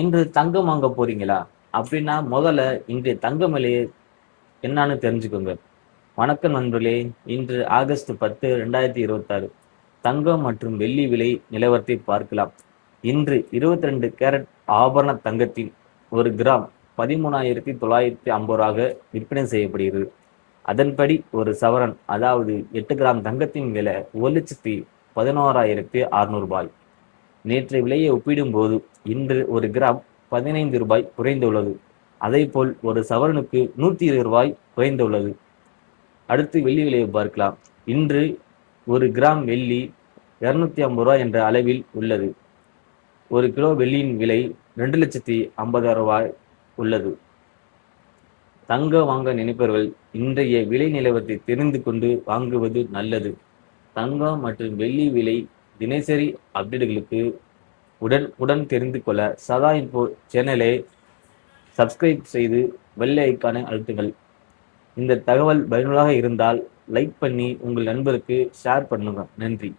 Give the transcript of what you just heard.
இன்று தங்கம் வாங்க போறீங்களா? அப்படின்னா முதல்ல இன்றைய தங்கம் விலை என்னான்னு தெரிஞ்சுக்கோங்க. வணக்கம் நண்பர்களே. இன்று ஆகஸ்ட் 10, 2026 தங்கம் மற்றும் வெள்ளி விலை நிலவரத்தை பார்க்கலாம். இன்று 22 கேரட் ஆபரண தங்கத்தின் 1 கிராம் 13,950 விற்பனை செய்யப்படுகிறது. அதன்படி ஒரு சவரன் அதாவது 8 கிராம் தங்கத்தின் விலை ரூ. 1,11,600. நேற்றைய விலையை ஒப்பிடும்போது இன்று 1 கிராம் ரூ. 15 குறைந்துள்ளது. அதேபோல் ஒரு சவரனுக்கு ரூ. 120 குறைந்துள்ளது. அடுத்து வெள்ளி விலையை பார்க்கலாம். இன்று 1 கிராம் வெள்ளி ரூ. 250 என்ற அளவில் உள்ளது. 1 கிலோ வெள்ளியின் விலை ரூ. 2,50,000 உள்ளது. தங்கம் வாங்க நினைப்பவர்கள் இன்றைய விலை நிலவரத்தை தெரிந்து கொண்டு வாங்குவது நல்லது. தங்கம் மற்றும் வெள்ளி விலை தினசரி அப்டேட்டுகளுக்கு உடன் தெரிந்து கொள்ள சதா இன்ஃபோ சேனலை சப்ஸ்கிரைப் செய்து பெல் ஐக்கானை அழுத்துங்கள். இந்த தகவல் பயனுள்ளதாக இருந்தால் லைக் பண்ணி உங்கள் நண்பருக்கு ஷேர் பண்ணுங்க. நன்றி.